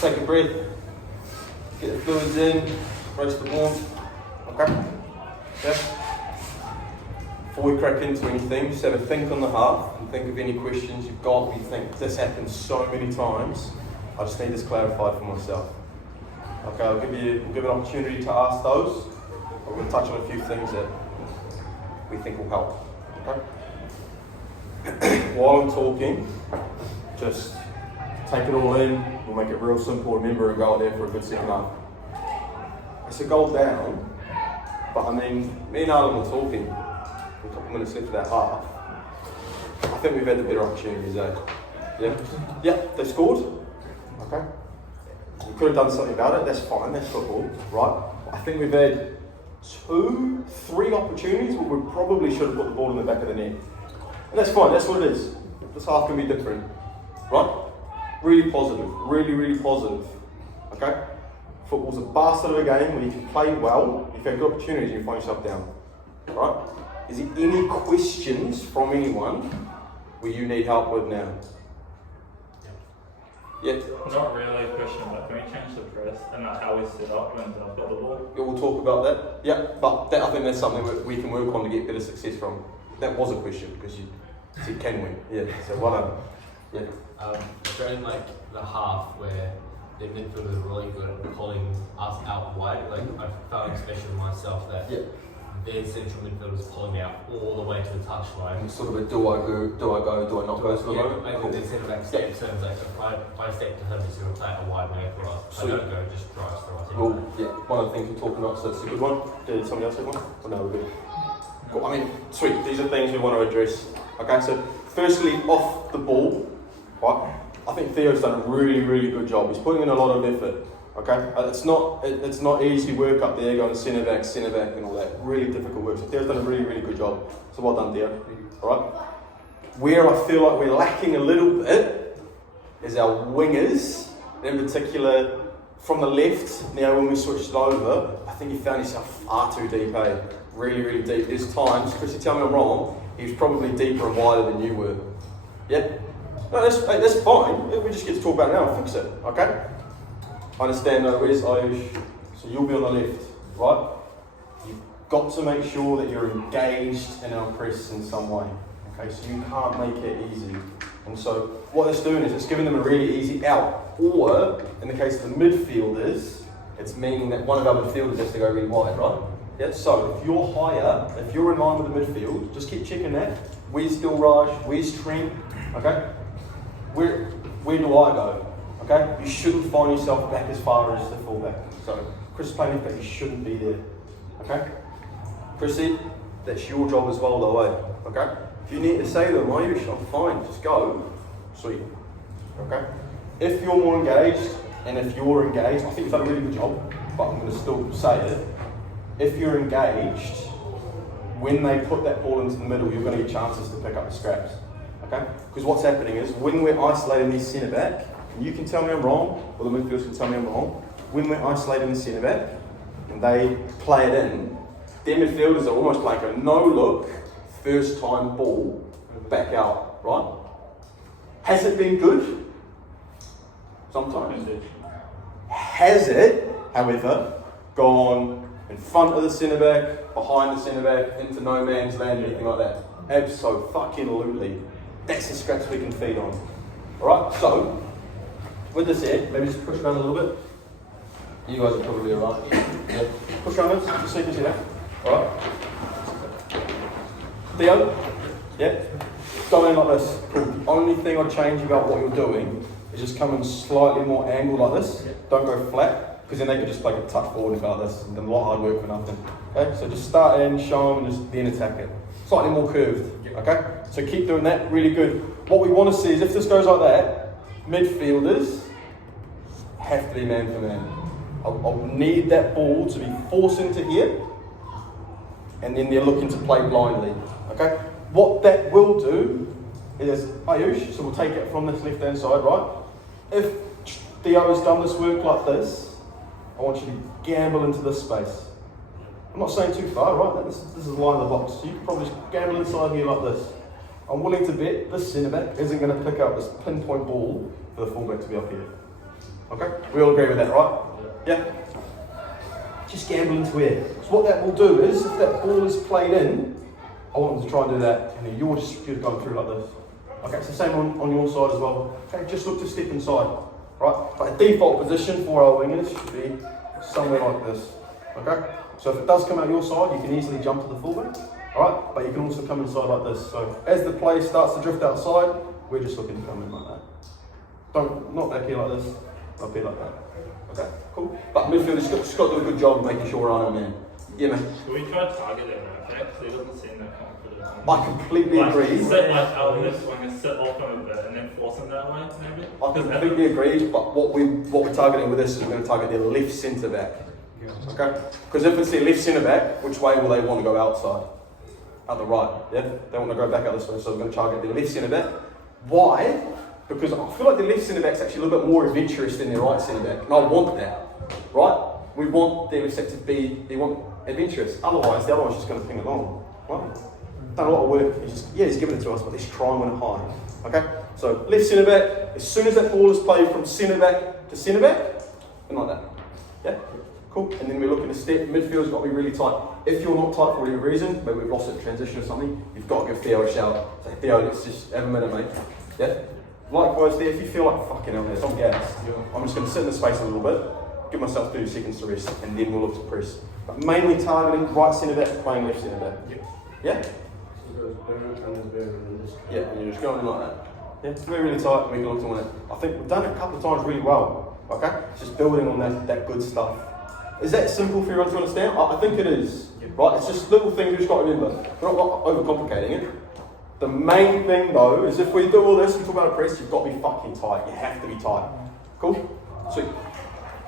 Just take a breath, get the fluids in, brace the warmth. Okay? Yeah? Before we crack into anything, just have a think on the half and think of any questions you've got where you think this happens so many times. I just need this clarified for myself. Okay, we'll give an opportunity to ask those. We're going to touch on a few things that we think will help. Okay? While I'm talking, just take it all in. We'll make it real simple. Remember and go out there for a good second half. It's a goal down, but I mean, me and Alan were talking a couple of minutes into that half. I think we've had the better opportunities, eh? Yeah? Yeah, they scored. Okay. We could have done something about it. That's fine. That's football, right? I think we've had 2, 3 opportunities where we probably should have put the ball in the back of the net. And that's fine. That's what it is. This half can be different, right? Really positive. Really, really positive. Okay? Football's a bastard of a game where you can play well. If you have good opportunities, you find yourself down. Right? Is there any questions from anyone where you need help with now? Yeah. Not really a question, but can we change the press and how we set up when I've got the ball? Yeah, we'll talk about that. Yeah, but I think that's something that we can work on to get better success from. That was a question because you said can we? Yeah. So well done. Yeah. During like the half where the midfielders are really good at pulling us out wide, like I found especially myself that their central midfielders pulling me out all the way to the touchline. Sort of a do I go, do I not go sort of I think the centre back step turns like if I step to him, he's going to play a wide way for us. I don't go, just drives through us. Cool. Yeah. One of the things we're talking about, so it's a good one. Did somebody else have one? Oh, no, we're good. Cool. I mean, sweet. These are things we want to address. Okay, so firstly, off the ball, right? I think Theo's done a really, really good job. He's putting in a lot of effort. Okay, it's not easy work up there going centre back, and all that. Really difficult work. So Theo's done a really, really good job. So well done, Theo. All right. Where I feel like we're lacking a little bit is our wingers, in particular from the left. Now, when we switched it over, I think you found yourself far too deep. Really, really deep. There's times, Chrissy, tell me I'm wrong. He was probably deeper and wider than you were. Yeah. No, that's fine. We just get to talk about it now and fix it. Okay. I understand though, where's Ayush? So you'll be on the left, right? You've got to make sure that you're engaged in our press in some way. Okay, so you can't make it easy. And so what it's doing is it's giving them a really easy out. Or, in the case of the midfielders, it's meaning that one of our midfielders has to go really wide, right? Yeah, so if you're higher, if you're in line with the midfield, just keep checking that. Where's Dilraj? Where's Trent? Okay? Where do I go? Okay, you shouldn't find yourself back as far as the fullback. So, Chris is playing left back, you shouldn't be there. Okay? Chrissy, that's your job as well, though, eh? Okay? If you need to say them, Ayush, I'm fine, just go. Sweet. Okay? If you're more engaged, and if you're engaged, I think you've done a really good job, but I'm going to still say it. If you're engaged, when they put that ball into the middle, you're going to get chances to pick up the scraps. Okay? Because what's happening is, when we're isolating these centre back, you can tell me I'm wrong, or the midfielders can tell me I'm wrong. When we're isolating the centre back and they play it in, their midfielders are almost like a no-look, first-time ball back out, right? Has it been good? Sometimes. Has it, however, gone in front of the centre back, behind the centre back, into no man's land, anything like that? Abso-fucking-lutely. That's the scraps we can feed on. Alright, so with this here, maybe just push around a little bit. You guys are probably alright. Yeah. Push around, just see if you see that. Alright. Theo? Yeah? Go in like this. Cool. The only thing I'd change about what you're doing is just come in slightly more angled like this. Don't go flat, because then they could just like a touch forward and go like this, and then a lot of hard work for nothing. Okay? So just start in, show them, and just then attack it. Slightly more curved. Okay? So keep doing that, really good. What we want to see is if this goes like that, midfielders have to be man for man. I'll need that ball to be forced into here, and then they're looking to play blindly. Okay? What that will do is, Ayush, so we'll take it from this left hand side, right? If Theo has done this work like this, I want you to gamble into this space. I'm not saying too far, right? This is the line of the box. So you can probably just gamble inside here like this. I'm willing to bet this centre back isn't going to pick up this pinpoint ball for the fullback to be up here. Okay? We all agree with that, right? Yeah? Just gamble into air. So what that will do is, if that ball is played in, I want them to try and do that, and then you're going through like this. Okay, it's the same on your side as well. Okay, just look to step inside, right? But a default position for our wingers should be somewhere like this. Okay? So if it does come out your side, you can easily jump to the fullback, alright? But you can also come inside like this. So as the play starts to drift outside, we're just looking to come in like that. Not back here like this, up here like that. Okay, cool. But midfielder's just got to do a good job of making sure we're on him, man. Yeah, man. Can we try to target him, okay? Because he doesn't seem that confident. I completely agree. Sit like out in this one and sit off him a bit and then force him that way, maybe? I completely agree, but what we're targeting with this is we're going to target their left centre back. Okay? Because if it's their left centre back, which way will they want to go outside? Out the right, yeah? They want to go back out this way, so we're going to target their left centre back. Why? Because I feel like the left centre back's actually a little bit more adventurous than their right centre back, and I want that, right? We want their left centre to be, they want adventurous. Otherwise, the other one's just going to ping along. Right? Done a lot of work. He's given it to us, but let's try and win it high. Okay? So left centre back. As soon as that ball is played from centre back to centre back, and like that. Yeah. Cool. And then we're looking to step. Midfield's got to be really tight. If you're not tight for whatever reason, maybe we've lost a transition or something, you've got to give Theo a shout. Say, Theo, let's just have a minute, mate. Yeah. Likewise, there. If you feel like fucking hell, I'm gassed. I'm just going to sit in the space a little bit, give myself 30 seconds to rest, and then we'll look to press. But mainly targeting right centre back, playing left centre back. Yeah. Yeah, and you're just going in like that. Yeah, we're really tight and we can look to win it. I think we've done it a couple of times really well. Okay? It's just building on that good stuff. Is that simple for everyone to understand? I think it is. Right? It's just little things we've just got to remember. We're not overcomplicating it. The main thing though is if we do all this and talk about a press, you've got to be fucking tight. You have to be tight. Cool? Sweet.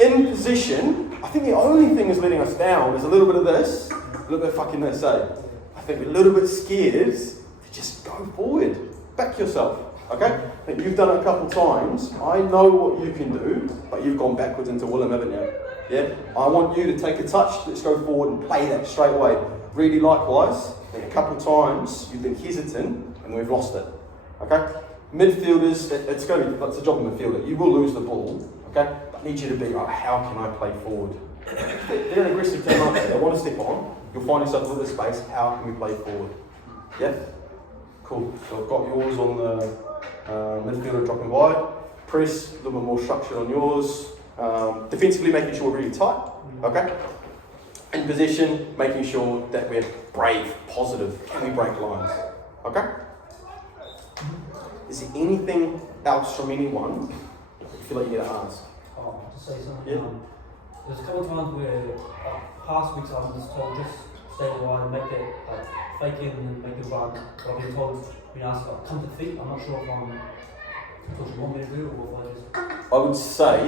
In position, I think the only thing that's letting us down is a little bit of this, a little bit of fucking this, eh? I think we're a little bit scared to just go forward. Back yourself, okay? I think you've done it a couple of times. I know what you can do, but you've gone backwards into Willem, haven't you? Yeah? I want you to take a touch, let's go forward and play that straight away. Really likewise, I think a couple of times you've been hesitant and we've lost it, okay? Midfielders, it's a job of a midfielder. You will lose the ball, okay? But I need you to be, right, how can I play forward? They're an aggressive team, aren't they? They want to step on. You'll find yourself with the space, how can we play forward? Yeah? Cool. So I've got yours on the midfielder dropping wide. Press, a little bit more structure on yours. Defensively, making sure we're really tight. Okay? In possession, making sure that we're brave, positive. Can we break lines? Okay? Is there anything else from anyone that you feel like you need to ask? Oh, to say something. Yeah. There's a couple of times where past weeks I was told just stay wide and make it fake in and make the run. But I've been told, been asked come to feet. I'm not sure if I'm what you want me to do or if I just. I would say,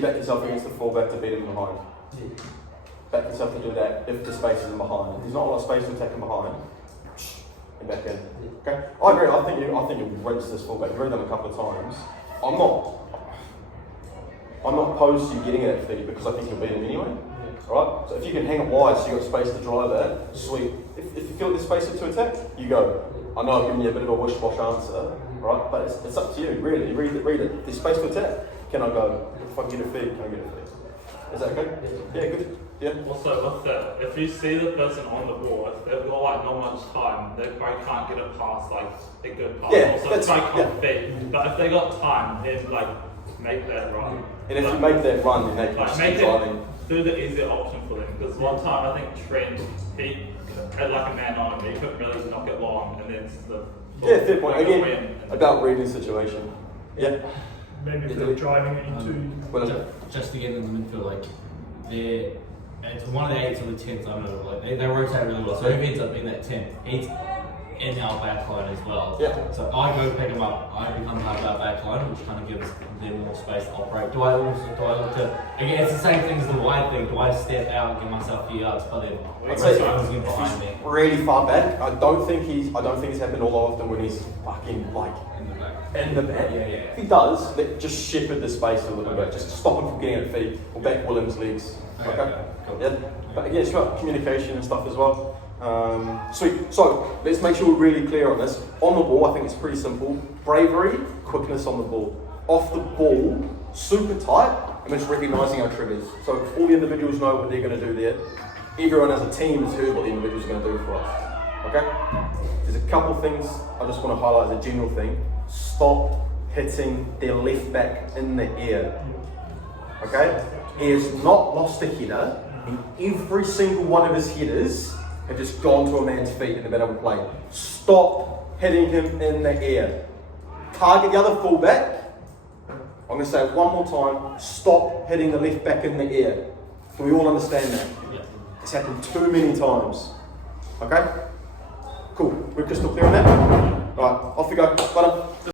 back yourself against the fullback to beat him behind. Yeah. Back yourself to do that if the space is in behind. If there's not a lot of space to attack him behind, and back in. Okay? I agree, I think you'll rinse this fullback. You've already done it a couple of times. I'm not opposed to you getting it at 30 because I think you'll beat him anyway. Alright? So if you can hang it wide so you've got space to drive that, sweet. If you feel there's space to attack, you go. I know I've given you a bit of a wish-wash answer, right? But it's up to you, really. Read it. If there's space to attack, can I go? If I can get a feed, can I get a feed? Is that okay? Yeah, good. Yeah. Also, with that, if you see the person on the ball, if they've got like not much time, they probably can't get it past like a good pass. Yeah, also, that's they can't yeah. feed. But if they got time, then like make that run. And if you make that run, then they can Like just make keep driving. it do the easier option for them. Because one time I think Trent, he had like a man on him, he couldn't really knock it long, and then the Yeah, fair point. like, Again, win, and about reading the situation. Yeah. Maybe if they're driving it into. Well, Just to get in the midfield, like they're it's one of the 8s or the 10s. I don't know, like they rotate really well. So if he ends up being that 10, he's in our back line as well. Yeah. So I go pick him up. I become part of our back line, which kind of gives them more space to operate. Do I look to again? It's the same thing as the wide thing. Do I step out and give myself a few yards? But then I'd say someone's if behind me he's really far back, I don't think it's happened all that often when he's fucking like in the back. in the back. Yeah. If he does, just shepherd the space a little bit. Just stop him from getting at feet or back Williams' legs. Okay. Cool. Yeah. But again, it's about communication and stuff as well. Sweet. So let's make sure we're really clear on this. On the ball, I think it's pretty simple. Bravery, quickness on the ball. off the ball super tight, and we're just recognising our triggers. So all the individuals know what they're going to do there. Everyone as a team has heard what the individuals are going to do for us. Okay? There's a couple things I just want to highlight as a general thing. Stop hitting their left back in the air. Okay? He has not lost a header, and every single one of his headers have just gone to a man's feet in the middle of the play. Stop hitting him in the air. Target the other fullback. I'm going to say it one more time. Stop hitting the left back in the air. Do we all understand that? Yeah. It's happened too many times. Okay? Cool. We're crystal clear on that? Right, off we go. Butter.